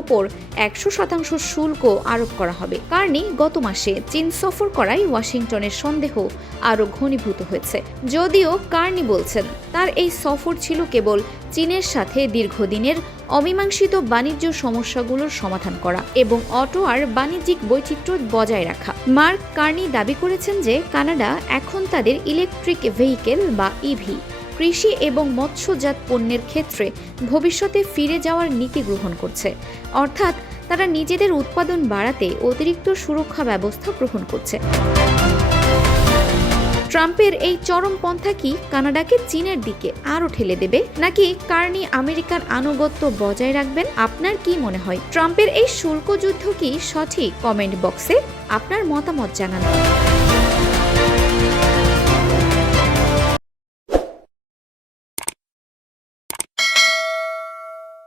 ওপর 100% শুল্ক আরোপ করা হবে। কার্নি গত মাসে চীন সফর করায় ওয়াশিংটনের সন্দেহ আরও ঘনীভূত হয়েছে। যদিও কার্নি বলছেন তার এই সফর ছিল কেবল চীনের সাথে দীর্ঘদিনের অমীমাংসিত বাণিজ্য সমস্যাগুলোর সমাধান করা এবং অটোয়ার বাণিজ্যিক বৈচিত্র্য বজায় রাখা। মার্ক কার্নি দাবি করেছেন যে কানাডা এখন তাদের ইলেকট্রিক ভেহিকেল বা ইভি, কৃষি এবং মৎস্যজাত পণ্যের ক্ষেত্রে ভবিষ্যতে ফিরে যাওয়ার নীতি গ্রহণ করছে, অর্থাৎ তারা নিজেদের উৎপাদন বাড়াতে অতিরিক্ত সুরক্ষা ব্যবস্থা গ্রহণ করছে। ট্রাম্পের এই চরমপন্থা কি কানাডাকে চীনের দিকে আরও ঠেলে দেবে, নাকি কার্নি আমেরিকার আনুগত্য বজায় রাখবেন? আপনার কি মনে হয়, ট্রাম্পের এই শুল্ক যুদ্ধ কি সঠিক? কমেন্ট বক্সে আপনার মতামত জানান।